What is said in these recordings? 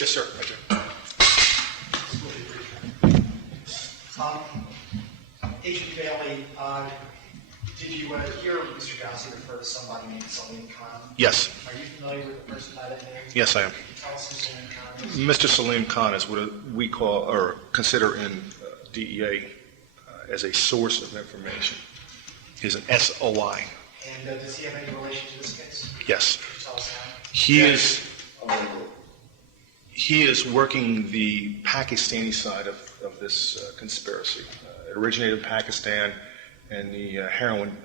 Yes, sir, I do. Agent Baily, did you hear Mr. Ghazi refer to somebody named Salim Khan? Yes. Are you familiar with the person by that name? Yes, I am. Can you tell us who Salim Khan is? Mr. Salim Khan is what we call or consider in DEA as a source of information. He's an SOI. And does he have any relation to this case? Yes. Can you tell us how? He is working the Pakistani side of this conspiracy. It originated in Pakistan, and the heroin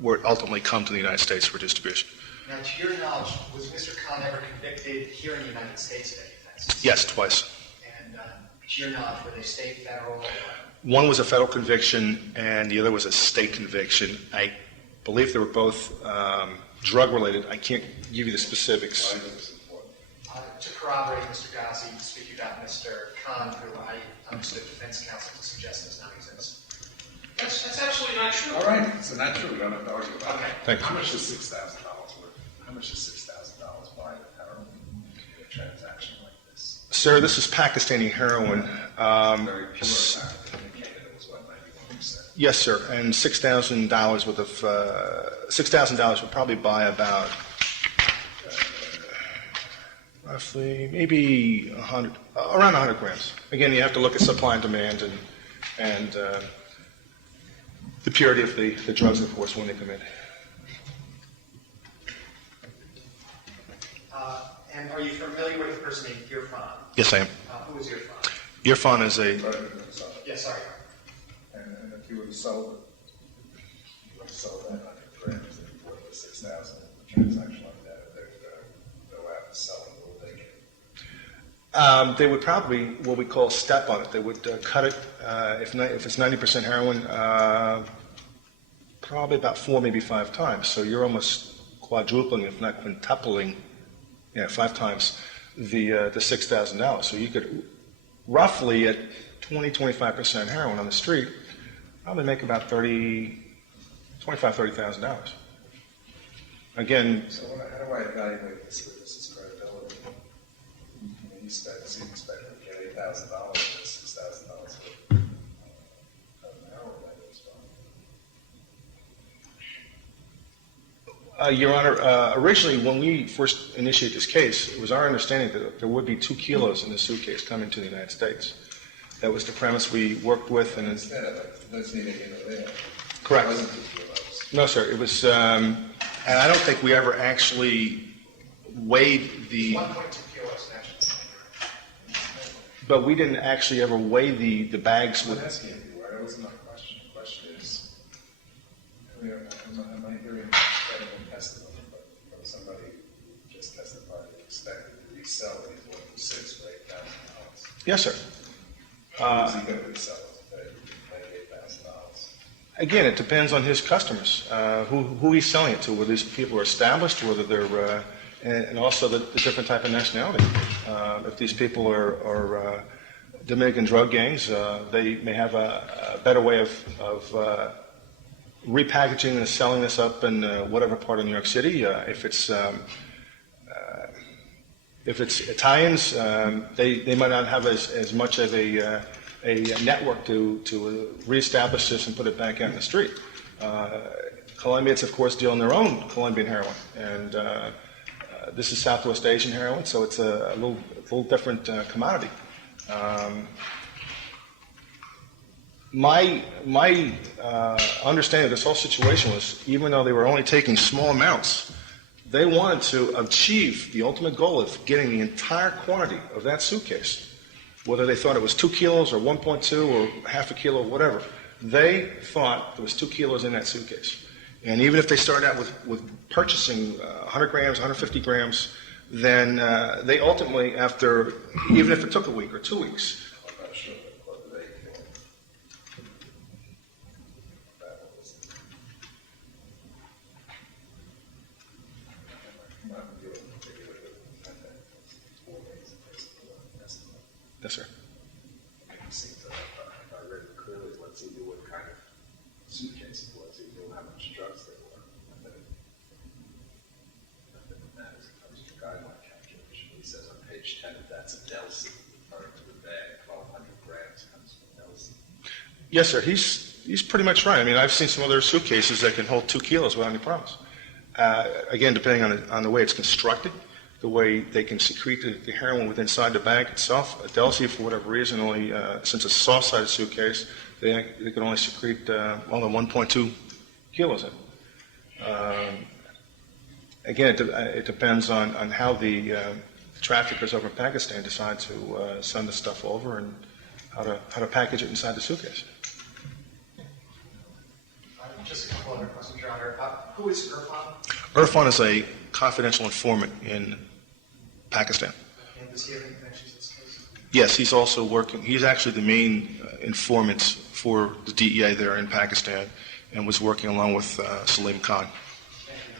where it ultimately come to the United States for distribution. Now, to your knowledge, was Mr. Khan ever convicted here in the United States of any offenses? Yes, twice. And to your knowledge, were they state, federal, or what? One was a federal conviction, and the other was a state conviction. I believe they were both drug-related. I can't give you the specifics. To corroborate Mr. Ghazi, speaking about Mr. Khan, who I understood defense counsel to suggest does not exist. That's absolutely not true. All right, so not true. We don't have to argue about it. Thank you. How much is $6,000 worth? How much does $6,000 buy the heroin in a transaction like this? Sir, this is Pakistani heroin. Very pure fact indicated it was what, 91%. Yes, sir, and $6,000 worth of $6,000 would probably buy about roughly maybe 100, around 100 grams. Again, you have to look at supply and demand and the purity of the drugs, of course, when they come in. And are you familiar with a person named Irfan? Yes, I am. Who is Irfan? Irfan is a Yes, sorry. And if you would have sold that 100 grams worth of 6,000 in a transaction like that, they'd go out and sell it, what would they get? they would probably, what we call step on it. They would cut it, if it's 90% heroin, probably about 4, maybe 5 times. So you're almost quadrupling, if not quintupling, 5 times the $6,000. So you could roughly at 20-25% heroin on the street, probably make about $30,000. Again, So how do I evaluate this witness's credibility? I mean, he spent to get $8,000 and $6,000 of heroin that was Your Honor, originally when we first initiated this case, it was our understanding that there would be 2 kilos in the suitcase coming to the United States. That was the premise we worked with. And instead of it, there's needing there. Correct. It wasn't 2 kilos. No, sir. It was, and I don't think we ever actually weighed the, 1.2 kilos, actually. but we didn't actually ever weigh the bags I'm with. asking you, that wasn't my question. The question is, I mean, am I hearing credible testimony from somebody who just testified that expected to resell these 1 for $6 for $8,000? Yes, sir. Is he going to resell it for $8,000? Again, it depends on his customers, who he's selling it to, whether these people are established, whether they're, and also the different type of nationality. If these people are Dominican drug gangs, they may have a better way of repackaging and selling this up in whatever part of New York City. If it's Italians, they might not have as much of a network to reestablish this and put it back out in the street. Colombians, of course, deal in their own Colombian heroin, and this is Southwest Asian heroin, so it's a little different commodity. My understanding of this whole situation was, even though they were only taking small amounts, they wanted to achieve the ultimate goal of getting the entire quantity of that suitcase, whether they thought it was 2 kilos or 1.2 or half a kilo, whatever. They thought there was 2 kilos in that suitcase. And even if they started out with purchasing 100 grams, 150 grams, then they ultimately, after, even if it took a week or 2 weeks, I'm not sure whether they feel that was. I'm not doing maybe with 4 days in prison for an estimate. yes, sir. It seems that if I read it clearly, let's see what kind of suitcase it was, you know how much drugs there were. Nothing that matters. It comes to guideline calculation. He says on page 10 of that Yes, sir. He's pretty much right. I mean, I've seen some other suitcases that can hold 2 kilos without any problems. Again, depending on the way it's constructed, the way they can secrete the heroin within inside the bag itself. Delcy, for whatever reason, only since it's a soft-sided suitcase, they can only secrete only 1.2 kilos in. Again, it depends on how the traffickers over in Pakistan decide to send the stuff over and how to package it inside the suitcase. Just a couple other questions, Your Honor. Who is Irfan? Irfan is a confidential informant in Pakistan. And does he have any connections in this case? Yes, he's also working. He's actually the main informant for the DEA there in Pakistan and was working along with Salim Khan. Thank you.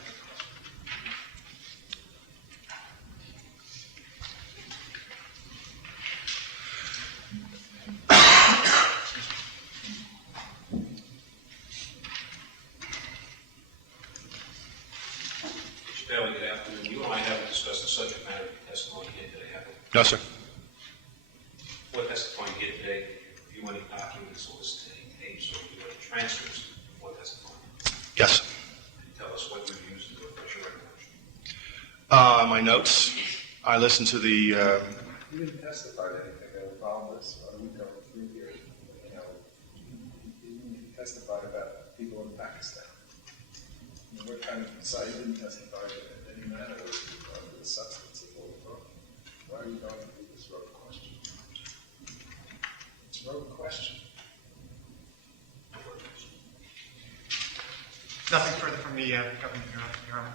Mr. Baily, good afternoon. You and I haven't discussed the subject matter of your testimony here today, have we? No, sir. What testimony here today, if you want any documents soliciting tapes or you want transcripts before testimony? Yes. Tell us what you've used to refresh your recollection. My notes. I listened to the. You didn't testify to anything that involved this. What are we going through here? You know, you didn't testify about people in Pakistan. I mean, what kind of side you didn't testify to any matter of the substance of what we're talking about? Why are you going through this road question? It's a road question. Nothing further from the government, Your Honor.